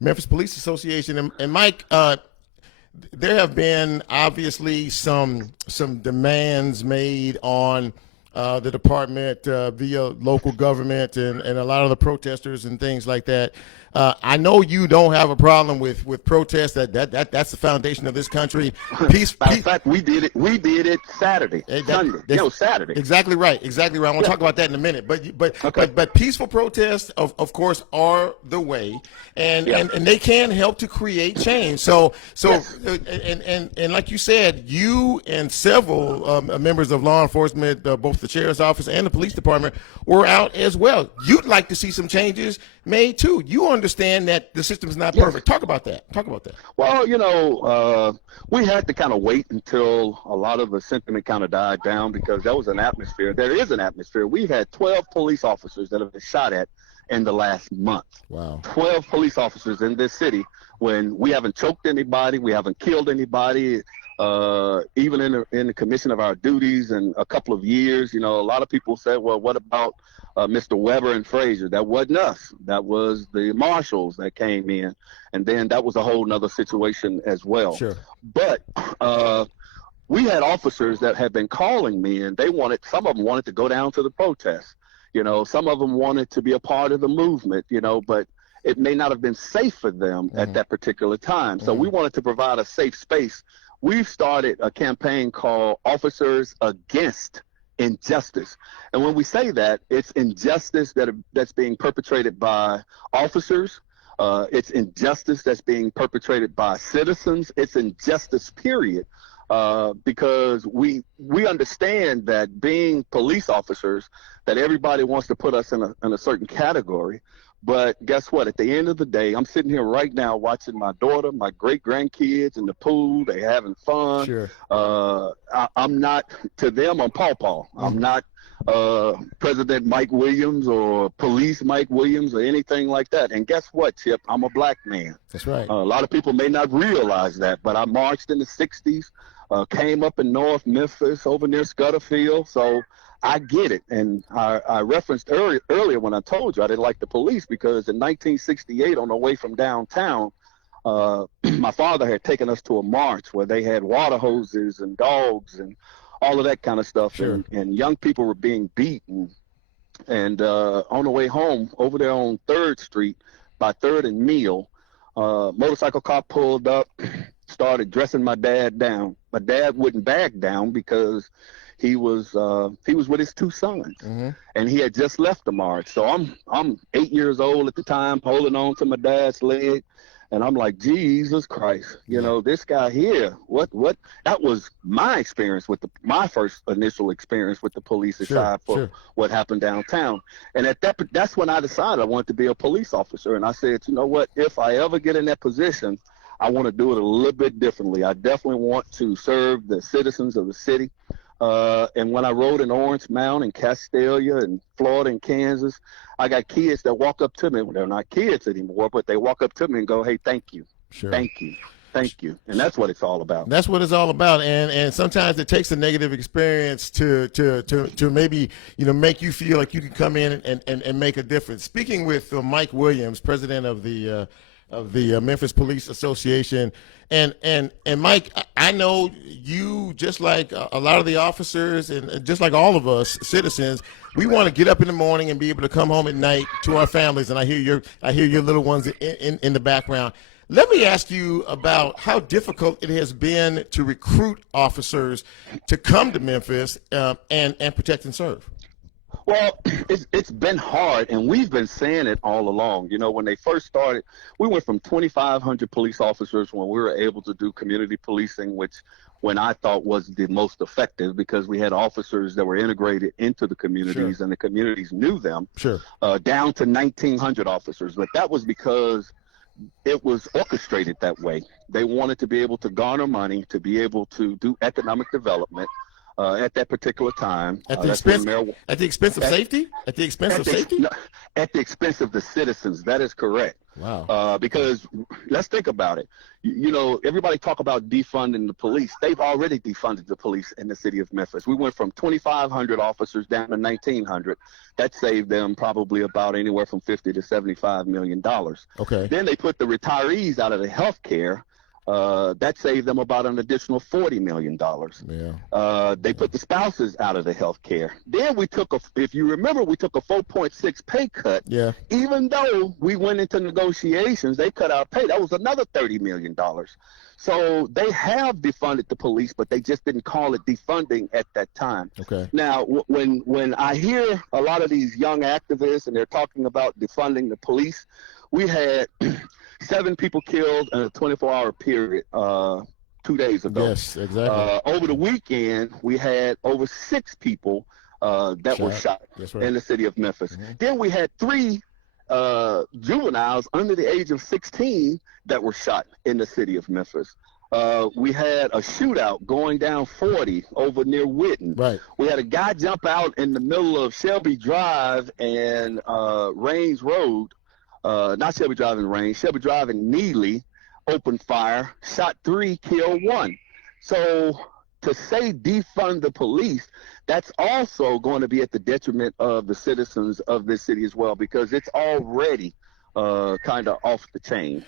Memphis Police Association, and Mike, there have been obviously some demands made on the department via local government and a lot of the protesters and things like that. I know you don't have a problem with protests. That's the foundation of this country. Matter of fact, we did it Saturday, Sunday. Saturday. Exactly right. I want to talk about that in a minute. But peaceful protests, of course, are the way, and they can help to create change. So and like you said, you and several members of law enforcement, both office, the sheriff's office, and the police department were out as well. You'd like to see some changes made too. You understand that the system is not perfect. Talk about that. Well, we had to kind of wait until a lot of the sentiment kind of died down, because there was an atmosphere. There is an atmosphere. We've had 12 police officers that have been shot at in the last month. Wow. 12 police officers in this city, when we haven't choked anybody, we haven't killed anybody, even in the commission of our duties in a couple of years. A lot of people said, well, what about Mr. Weber and Frazier? That wasn't us. That was the marshals that came in. And then that was a whole nother situation as well. Sure. But we had officers that had been calling me, and some of them wanted to go down to the protest. Some of them wanted to be a part of the movement, but it may not have been safe for them at that particular time. So we wanted to provide a safe space. We've started a campaign called Officers Against Injustice. And when we say that, it's injustice that's being perpetrated by officers. It's injustice that's being perpetrated by citizens. It's injustice, period. Because we understand that being police officers, that everybody wants to put us in a certain category. But guess what? At the end of the day, I'm sitting here right now watching my daughter, my great-grandkids in the pool. They having fun. Sure. I'm not, to them, I'm Paw. I'm not President Mike Williams or Police Mike Williams or anything like that. And guess what, Chip? I'm a black man. That's right. A lot of people may not realize that, but I marched in the 60s, came up in North Memphis over near Scudderfield. So I get it. And I referenced earlier when I told you I didn't like the police, because in 1968, on the way from downtown, my father had taken us to a march where they had water hoses and dogs and all of that kind of stuff. Sure. And young people were being beaten. And on the way home, over there on 3rd Street by 3rd and Mill, motorcycle cop pulled up, started dressing my dad down. My dad wouldn't back down because he was with his 2 sons, and he had just left the march. So I'm 8 years old at the time, holding on to my dad's leg, and I'm like, Jesus Christ, this guy here. What? That was my experience with my first initial experience with the police, aside for what happened downtown. And that's when I decided I wanted to be a police officer. And I said, you know what? If I ever get in that position, I want to do it a little bit differently. I definitely want to serve the citizens of the city. And when I rode in Orange Mound and Castalia and Florida and Kansas, I got kids that walk up to me. Well, they're not kids anymore, but they walk up to me and go, hey, thank you. Sure. Thank you. Thank you. And that's what it's all about. That's what it's all about. And sometimes it takes a negative experience to maybe, make you feel like you can come in and make a difference. Speaking with Mike Williams, president of the Memphis Police Association. And Mike, I know you, just like a lot of the officers and just like all of us citizens, we want to get up in the morning and be able to come home at night to our families. And I hear your little ones in the background. Let me ask you about how difficult it has been to recruit officers to come to Memphis and protect and serve. Well, it's been hard, and we've been saying it all along. When they first started, we went from 2,500 police officers when we were able to do community policing, which when I thought was the most effective, because we had officers that were integrated into the communities and the communities knew them, down to 1,900 officers. But that was because it was orchestrated that way. They wanted to be able to garner money, to be able to do economic development. At that particular time. At the expense of safety? At the expense of safety? No, at the expense of the citizens. That is correct. Wow. Because let's think about it. Everybody talk about defunding the police. They've already defunded the police in the city of Memphis. We went from 2,500 officers down to 1,900. That saved them probably about anywhere from $50 to $75 million. Okay. Then they put the retirees out of the health care. That saved them about an additional $40 million. Yeah. They put the spouses out of the health care. Then if you remember, we took a 4.6 pay cut. Yeah. Even though we went into negotiations, they cut our pay. That was another $30 million. So they have defunded the police, but they just didn't call it defunding at that time. Okay. Now, when I hear a lot of these young activists and they're talking about defunding the police, we had 7 people killed in a 24-hour period 2 days ago. Yes, exactly. Over the weekend, we had over 6 people that were shot That's right. in the city of Memphis. Then we had 3 juveniles under the age of 16 that were shot in the city of Memphis. We had a shootout going down 40 over near Witten. Right. We had a guy jump out in the middle of Shelby Drive and Rains Road. Not Shelby Drive and Rains. Shelby Drive and Neely opened fire, shot 3, killed 1. So to say defund the police, that's also going to be at the detriment of the citizens of this city as well, because it's already kind of off the chain,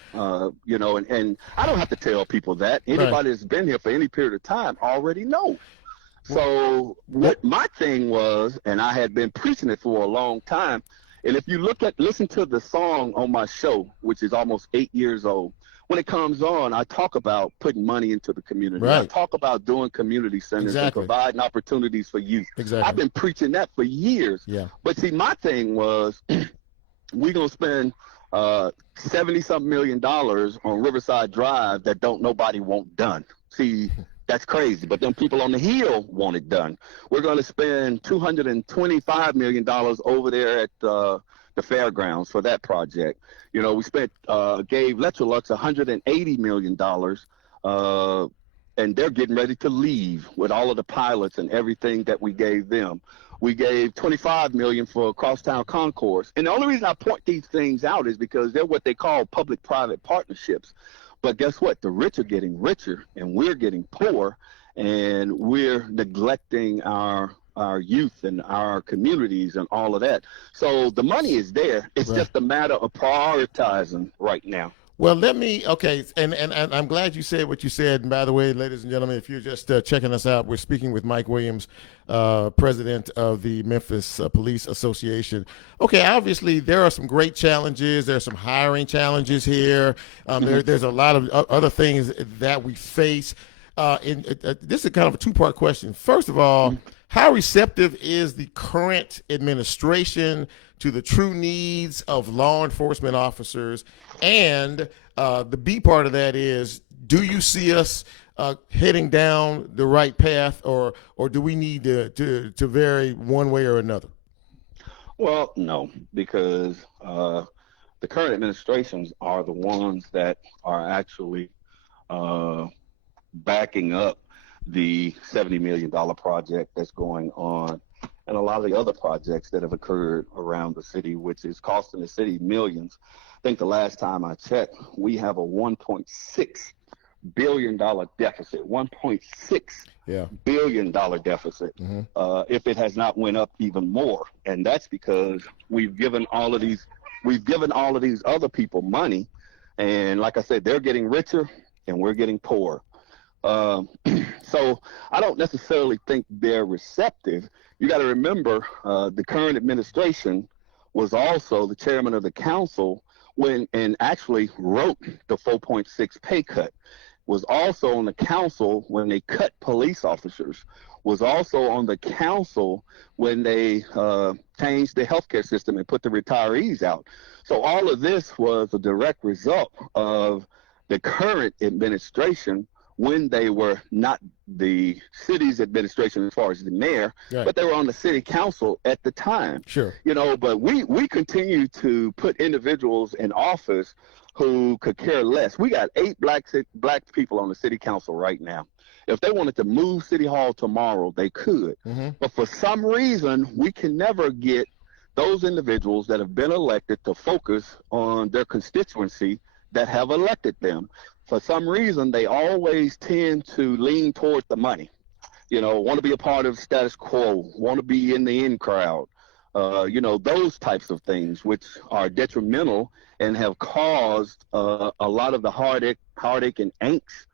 you know, and I don't have to tell people that. Anybody that's been here for any period of time already know. So what my thing was, and I had been preaching it for a long time, and if you listen to the song on my show, which is almost 8 years old, when it comes on, I talk about putting money into the community. Right. I talk about doing community centers and providing opportunities for youth. Exactly. I've been preaching that for years. Yeah. But see, my thing was, we're going to spend $70-something million on Riverside Drive that don't nobody want done. See, that's crazy. But then people on the Hill want it done. We're going to spend $225 million over there at the fairgrounds for that project. You know, we gave Electrolux $180 million, and they're getting ready to leave with all of the pilots and everything that we gave them. We gave $25 million for Crosstown Concourse. And the only reason I point these things out is because they're what they call public-private partnerships. But guess what? The rich are getting richer, and we're getting poor, and we're neglecting our youth and our communities and all of that. So the money is there. It's just a matter of prioritizing right now. Well, and I'm glad you said what you said. And by the way, ladies and gentlemen, if you're just checking us out, we're speaking with Mike Williams, president of the Memphis Police Association. Okay, obviously there are some great challenges. There are some hiring challenges here. There's a lot of other things that we face. This is kind of a two-part question. First of all, how receptive is the current administration to the true needs of law enforcement officers? And the B part of that is, do you see us heading down the right path, or do we need to vary one way or another? Well, no, because the current administrations are the ones that are actually backing up the $70 million project that's going on, and a lot of the other projects that have occurred around the city, which is costing the city millions. I think the last time I checked, we have a $1.6 billion deficit, $1.6 billion deficit, if it has not went up even more. And that's because we've given all of these other people money. And like I said, they're getting richer and we're getting poor. So I don't necessarily think they're receptive. You got to remember, the current administration was also the chairman of the council and actually wrote the 4.6 pay cut, was also on the council when they cut police officers, was also on the council when they changed the healthcare system and put the retirees out. So all of this was a direct result of the current administration when they were not the city's administration as far as the mayor, but they were on the city council at the time. Sure. You know, but we continue to put individuals in office who could care less. We got 8 black people on the city council right now. If they wanted to move City Hall tomorrow, they could. But for some reason, we can never get those individuals that have been elected to focus on their constituency that have elected them. For some reason, they always tend to lean toward the money. You know, want to be a part of the status quo, want to be in the in crowd. You know, those types of things, which are detrimental and have caused a lot of the heartache and angst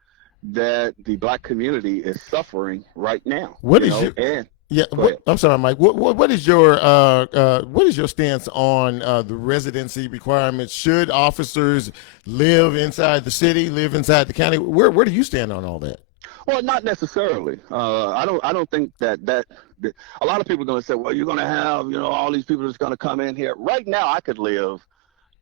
that the black community is suffering right now. I'm sorry, Mike. What is your stance on the residency requirements? Should officers live inside the city, live inside the county? Where do you stand on all that? Well, not necessarily. I don't think that a lot of people are going to say, well, you're going to have, you know, all these people that's going to come in here. Right now, I could live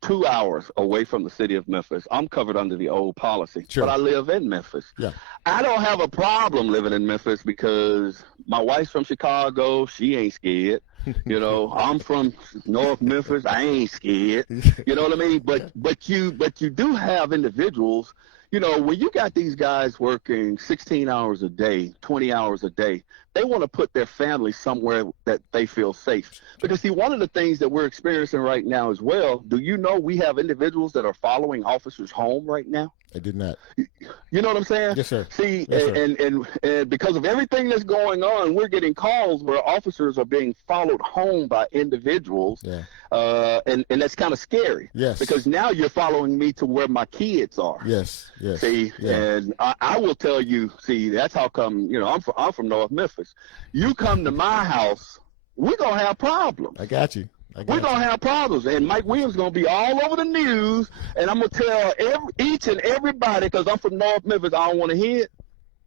2 hours away from the city of Memphis. I'm covered under the old policy, Sure. but I live in Memphis. Yeah. I don't have a problem living in Memphis because my wife's from Chicago. She ain't scared. You know, I'm from North Memphis. I ain't scared. You know what I mean? But you do have individuals. You know, when you got these guys working 16 hours a day, 20 hours a day, they want to put their family somewhere that they feel safe. Because, see, one of the things that we're experiencing right now as well, do you know we have individuals that are following officers home right now? I did not. You know what I'm saying? Yes, sir. See, Yes, sir. and because of everything that's going on, we're getting calls where officers are being followed home by individuals. Yeah. And that's kind of scary. Yes. Because now you're following me to where my kids are. Yes. Yes. See, Yeah. and I will tell you, see, that's how come, you know, I'm from North Memphis. You come to my house, we're going to have problems. I got you. We're going to have problems, and Mike Williams going to be all over the news, and I'm going to tell each and everybody, because I'm from North Memphis, I don't want to hear it.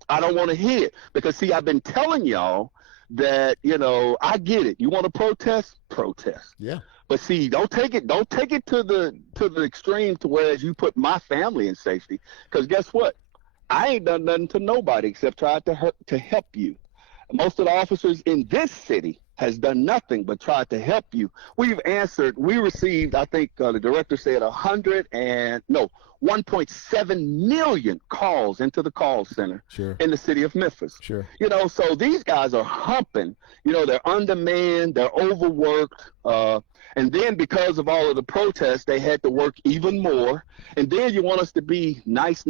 I don't want to hear it, because, see, I've been telling y'all that, you know, I get it. You want to protest? Protest. Yeah. But, see, don't take it to the extreme to whereas you put my family in safety, because guess what? I ain't done nothing to nobody except tried to help you. Most of the officers in this city has done nothing but tried to help you. We received, I think the director said 1.7 million calls into the call center in the city of Memphis. Sure. You know, so these guys are humping. You know, they're undermanned, they're overworked. And then because of all of the protests, they had to work even more. And then you want us to be nice.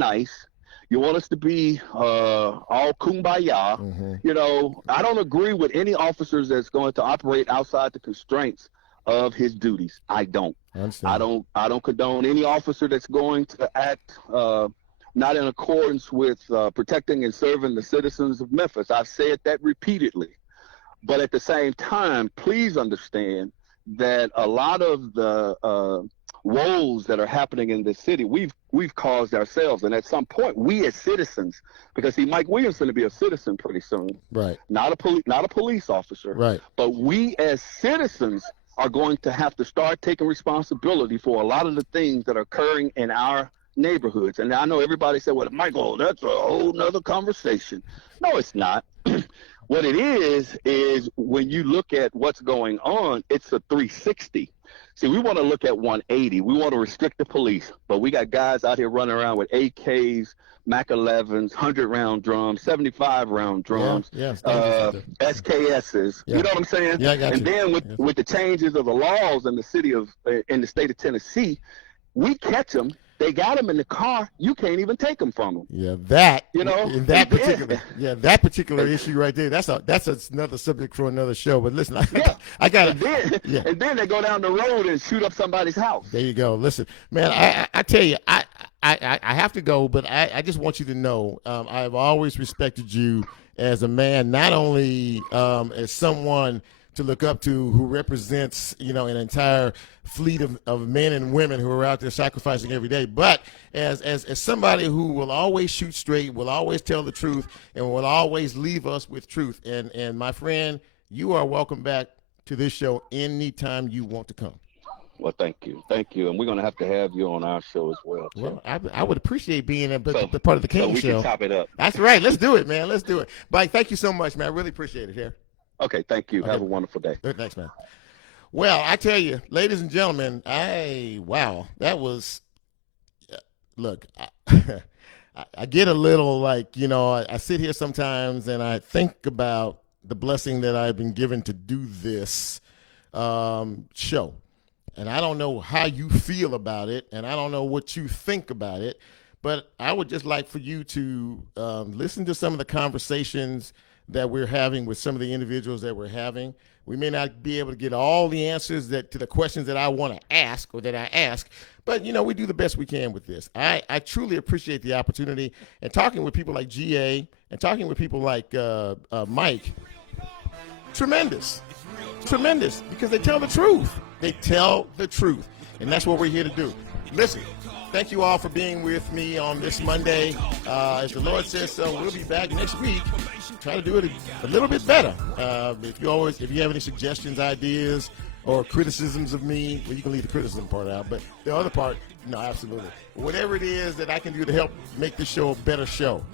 You want us to be all kumbaya. Mm-hmm. You know, I don't agree with any officers that's going to operate outside the constraints of his duties. I don't. I don't condone any officer that's going to act not in accordance with protecting and serving the citizens of Memphis. I've said that repeatedly. But at the same time, please understand that a lot of the woes that are happening in this city, we've caused ourselves. And at some point, we as citizens, because see, Mike Williams is going to be a citizen pretty soon, right? Not a police officer, right? But we as citizens are going to have to start taking responsibility for a lot of the things that are occurring in our neighborhoods. And I know everybody said, well, Michael, that's a whole nother conversation. No, it's not. What it is when you look at what's going on, it's a 360. See, we want to look at 180. We want to restrict the police, but we got guys out here running around with AKs, Mac 11s, 100-round drums, 75-round drums, SKSs. Yeah. You know what I'm saying? Yeah, I got and you. then with the changes of the laws in the state of Tennessee, we catch them. They got them in the car. You can't even take them from them. Yeah, that, you know, that particular issue right there. That's another subject for another show. But listen, I got it. And then they go down the road and shoot up somebody's house. There you go. Listen, man, I tell you, I have to go, but I just want you to know, I've always respected you as a man, not only as someone to look up to who represents, you know, an entire fleet of men and women who are out there sacrificing every day, but as somebody who will always shoot straight, will always tell the truth, and will always leave us with truth. And my friend, you are welcome back to this show anytime you want to come. Well, thank you. And we're going to have you on our show as well. Too. Well, I would appreciate being a part of the King we Show. Can top it up. That's right. Let's do it, man. Let's do it. Mike, thank you so much, man. I really appreciate it here. Okay, thank you. Okay. Have a wonderful day. Thanks, man. Well, I tell you, ladies and gentlemen, that was, look, I get a little like, you know, I sit here sometimes and I think about the blessing that I've been given to do this show. And I don't know how you feel about it, and I don't know what you think about it, but I would just like for you to listen to some of the conversations that we're having with some of the individuals that we're having. We may not be able to get all the answers to the questions that I want to ask or that I ask, but, you know, we do the best we can with this. I truly appreciate the opportunity, and talking with people like GA and talking with people like Mike, tremendous, because they tell the truth. They tell the truth, and that's what we're here to do. Listen, thank you all for being with me on this Monday. As the Lord says so, we'll be back next week. Try to do it a little bit better. If you have any suggestions, ideas, or criticisms of me, well, you can leave the criticism part out, but the other part, no, absolutely. Whatever it is that I can do to help make this show a better show,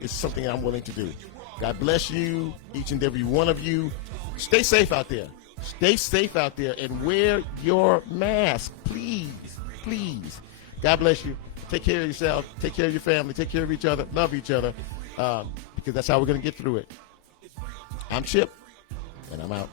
it's something I'm willing to do. God bless you, each and every one of you. Stay safe out there. Stay safe out there and wear your mask, please, please. God bless you. Take care of yourself. Take care of your family. Take care of each other. Love each other, because that's how we're going to get through it. I'm Chip, and I'm out.